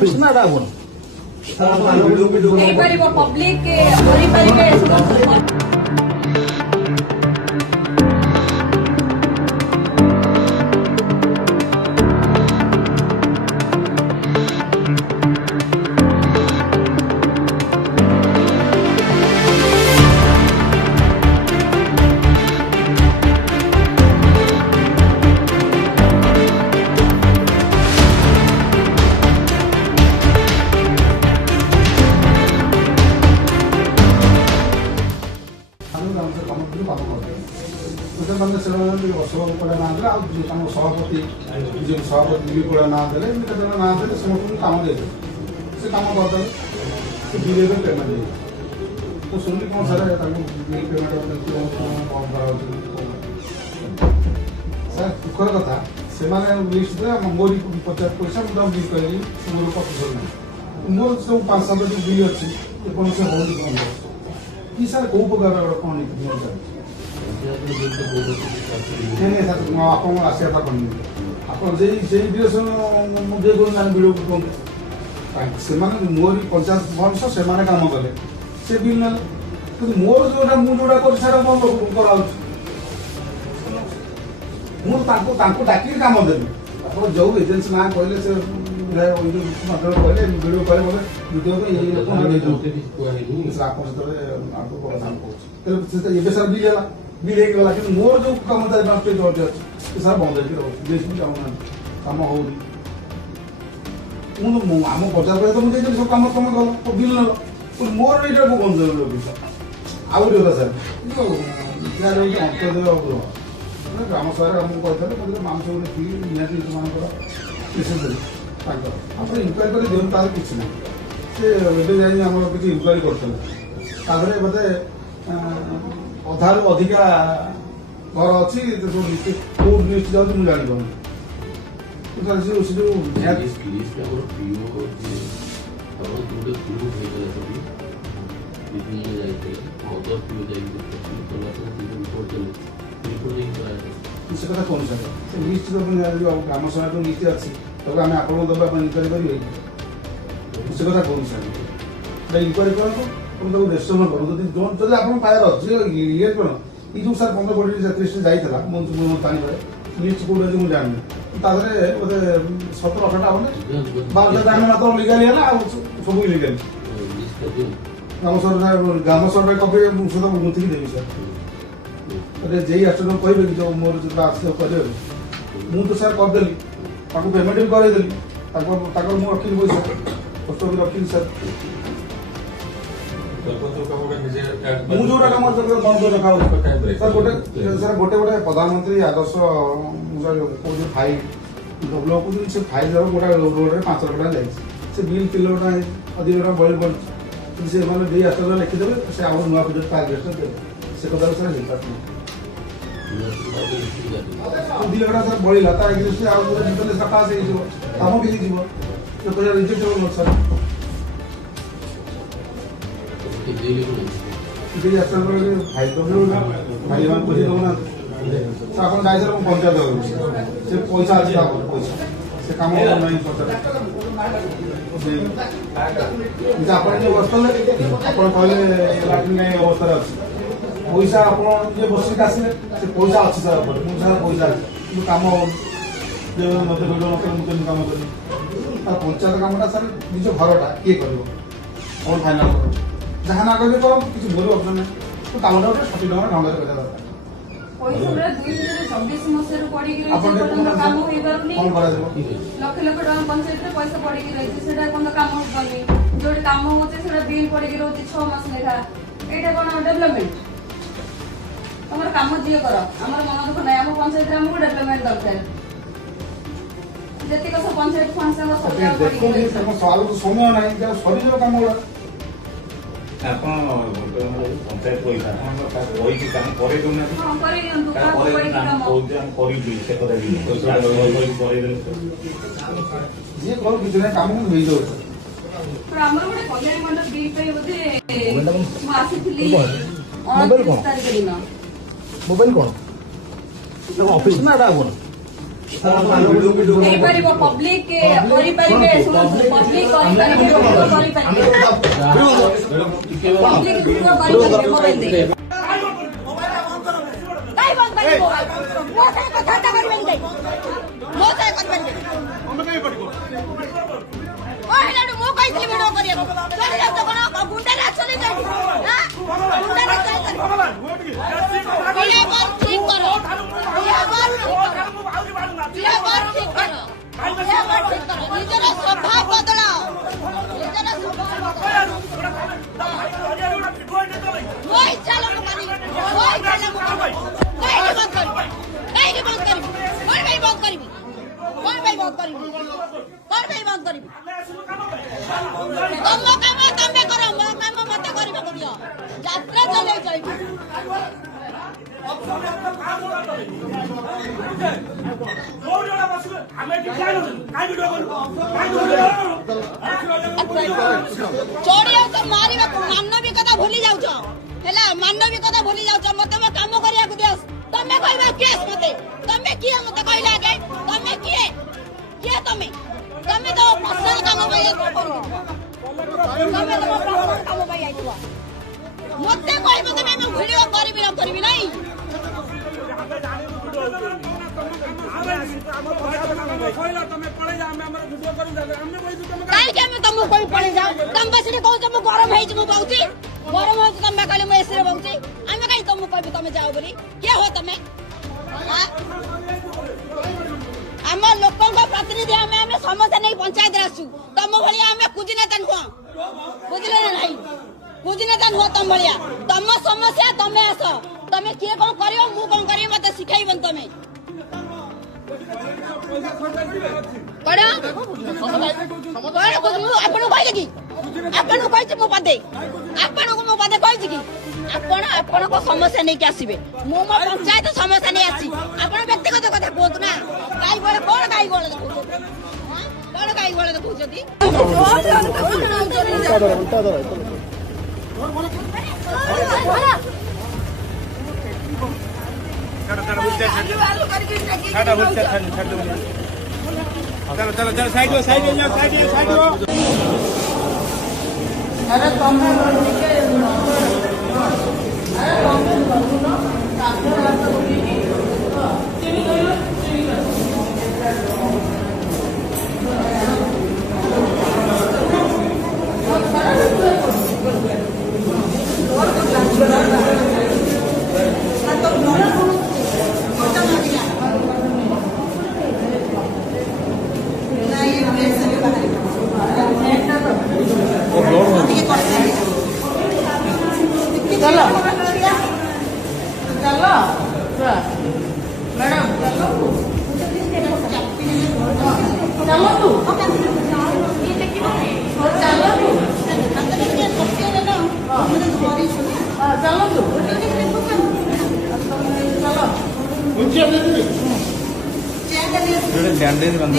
Krishna डाबन public सभापति जो सभापति बिल गुड़ा ना दे ना दे समस्त कम दे से कम करदे से बिल पेमेंट दे तो सुनिए कौन सारा बिल पेमेंट सर दुखर कथा से लिस्ट मोरी 50 पैसा मुझे बिल कर मोर 25 मोर सब 5-7 जो बिल अच्छी कौन से हो कि सर कौ प्रकार कौन नहीं सर आप आशा करनी आप डिरेक्शन मुझे भिड़ से मोर 50 वर्ष से कम कले से बिल ना मोर जोटा मुझा कर डाक कम देवी आप जो एजेन्सी ना कहले से कहले भिडियो कहले भिडियो सर बिल है बिल होगा कि मोर जो कम सर बंद कम हो आम प्रचार कर मुझे सब कम कम कल बिल ना मोर ये बंद आउ सर अंत्योदय ग्राम सभा आमको कहते मांस निहती आप इनक्वारी कर दिखाँ तार कि ना से जाम किसी इनक्वारी करते बोधे अधारू अधिका घर अच्छी कौ लिस्ट जाऊँ मुझे जानी से कथा कौन सर से लिस्ट जो ग्राम सभा जो लिस्ट अच्छी तब आम आप इनक्वारी करेंगे से कथा कौन सर इनक्वारी करूँ रेस्टोरेंट करूँ जो आप पायर अच्छे ये कौन ये जो सर 15 कोटी लिस्ट जाता तारीख लिस्ट कौट अच्छी मुझे जानी तादे बोधे 17-18टा होने 12टा मात्र लिगाली है सब इलिगाली ग्राम सभा कपी सदा मुथिकी देवी सर जे आसना कहे कि जो मोर जो आस करे मुझे सर करदेली पेमेंट भी करदेली मुझे रखी पैसा कष्ट भी रखी सर मुझे जो कम बंद रखा सर गोटे गोटे प्रधानमंत्री आदर्श फाइल लोक से फाइल गोटे रोड में 5 लाख जाए से बिल 3 लाख अधिक बड़ी पड़ी से लिखिदेवे से आम नुआ प्रोजेक्ट टारगेट देवे से कथा सर हो 2 लाख सर बढ़ला तार पास हो कम भी रिजेक्टेबल सर फाइल बुझे दौना आप जाए पंचायत से पैसा अच्छी पैसा से कम नहीं आप बसले आप कहले लाट्रिन अवस्था अच्छी पैसा आप बसिक आसले से पैसा अच्छी सर मुझे पैसा अच्छी कम मत भिडियो नकले मुझे कम करी पंचायत कमटा सर निज घरटा किए कर फाइनाल कर जहाँ ना करें कम किसी मोर ऑप्शन नहीं तो कमटा गोटे सठिक ढंग ढंग कर लक्ष लक्ष टाँग पंचायत पैसा पड़ी रही कम होनी जो कम होते बिल पड़ी रोचे 6 मास लेखा यहाँ कौन डेभलपमेंट तुम कम दिए कर आम मन दुख ना आम पंचायत आमको डेभलपमेंट दरकार जी सब पंचायत फंड समय ना सर कम गुड़ा पंचायत पैसा काम कर जी कल किसी कम हो ଆମର ଗୋଟେ କଲ୍ୟାଣ ମଣ୍ଡପ ବିଲ୍ ପାଇଁ ବୋଧେ ମୁଁ ଆସିଥିଲି ମୋବାଇଲ କଣ? 29 ତାରିଖ ଦିନ मोबाइल कौन ऑफिस ना डाक ହେଇପାରିବ ପବ୍ଲିକ କରିପାରିବେ ଶୁଣନ୍ତୁ ପବ୍ଲିକ କରିପାରିବେ ପବ୍ଲିକ କରିପାରିବେ ମୋବାଇଲ କାଇଁ ବନ୍ଦ କରିବ ମୋ ସାଙ୍ଗେ କଥାବାର୍ତ୍ତା କରିବେନି କାଇଁ ମୋ ସାଙ୍ଗେ କରିପାରିବେ କହିଲାଠୁ ମୁଁ କହିଥିଲି ଭିଡିଓ କରିବାକୁ ଚଳି ଯାଉଛ କଣ ଗୁଣ୍ଡାରେ ଅଛନ୍ତି ସେଇଠି ଗୁଣ୍ଡାରେ ଠିକ କର ନିଜର ସ୍ୱଭାବ ବଦଳାଅ ନିଜର ମୋ ଇଚ୍ଛା ଲୋକ ମାନି ମୋ ଇଚ୍ଛା ଲୋକ କାହିଁକି ବନ୍ଦ କରିବି କଣ ପାଇଁ ବନ୍ଦ କରିବି କଣ ପାଇଁ ବନ୍ଦ କରିବି କଣ ପାଇଁ ବନ୍ଦ କରିବି ତମ କାମ ତମେ କର ମୋ କାମ ମତେ କରିବାକୁ ଦିଅ ଯାତ୍ରା ଚଲେଇ ଚଳିବି ଚଢିଯାଉଛ ମାରିବାକୁ ମାନବିକତା ଭୁଲି ଯାଉଛ ହେଲା ମାନବିକତା ଭୁଲି ଯାଉଛ ମତେ ମୋ କାମ କରିବାକୁ ଦିଅ ତମେ କହିବ କେସ୍ ମତେ ତମେ କିଏ ମତେ କହିଲେ ଆଗେ ତମେ କିଏ କିଏ ତମେ ତମେ ତ ପର୍ସନାଲ କାମ ପାଇଁ ତମେ ତମ ପର୍ସନାଲ କାମ ପାଇଁ ଆଇଥିବ ମତେ କହିବ ତମେ ମୁଁ ଭିଡିଓ କରିବି ନା କରିବି ନାହିଁ କାହିଁକି ଆମେ ତମକୁ କହି ପଳେଇ ଯାଉ ତମେ ବସିକି କହୁଛ ମୁଁ ଗରମ ହେଇଛି ମୁଁ ବହୁଛି ଗରମ ହଉଛି ତମେ କହିଲେ ମୁଁ ଏସିରେ ବହୁଛି ଆମେ କାହିଁ ତମକୁ କହିବି ତମେ ଯାଅ ବୋଲି କିଏ ହୋ ତମେ ଆମ ଲୋକଙ୍କ ପ୍ରତିନିଧି ଆମେ ଆମେ ସମସ୍ତେ ନେଇ ପଞ୍ଚାୟତରେ ଆସୁ ତମ ଭଳିଆ ଆମେ କୁଜି ନେତା ନୁହଁ ବୁଝିଲେ ନା ନାହିଁ କୁଜି ନେତା ନୁହଁ ତମ ଭଳିଆ ତମ ସମସ୍ୟା ତମେ ଆସ ତମେ କିଏ କଣ କରିବ ମୁଁ କଣ କରିବି ମତେ ଶିଖେଇବନି ତମେ ଆପଣଙ୍କୁ କହିଲେ କି ଆପଣଙ୍କୁ କହିଛି ମୁଁ ପଦେ ଆପଣଙ୍କୁ ମୁଁ ପଦେ କହିଛି କି ଆପଣ ଆପଣଙ୍କ ସମସ୍ୟା ନେଇକି ଆସିବେ ମୁଁ ମୋ ପଞ୍ଚାୟତ ସମସ୍ୟା ନେଇ ଆସିଛି ଆପଣ ବ୍ୟକ୍ତିଗତ କଥା କୁହନ୍ତୁ ନା ଗାଈ ବଳ କଣ ଗାଈ ବଳ ଦେଖୁଛନ୍ତି କଣ ଗାଈ ବଳ ଦେଖୁଛନ୍ତି चलो चलो चलो साइड हो साइड हो जाओ साइड हो साइड हो अरे तुम चलो चलो मैडम चलो चलो तू चलो तू चलो तू चलो बैंडेज बंद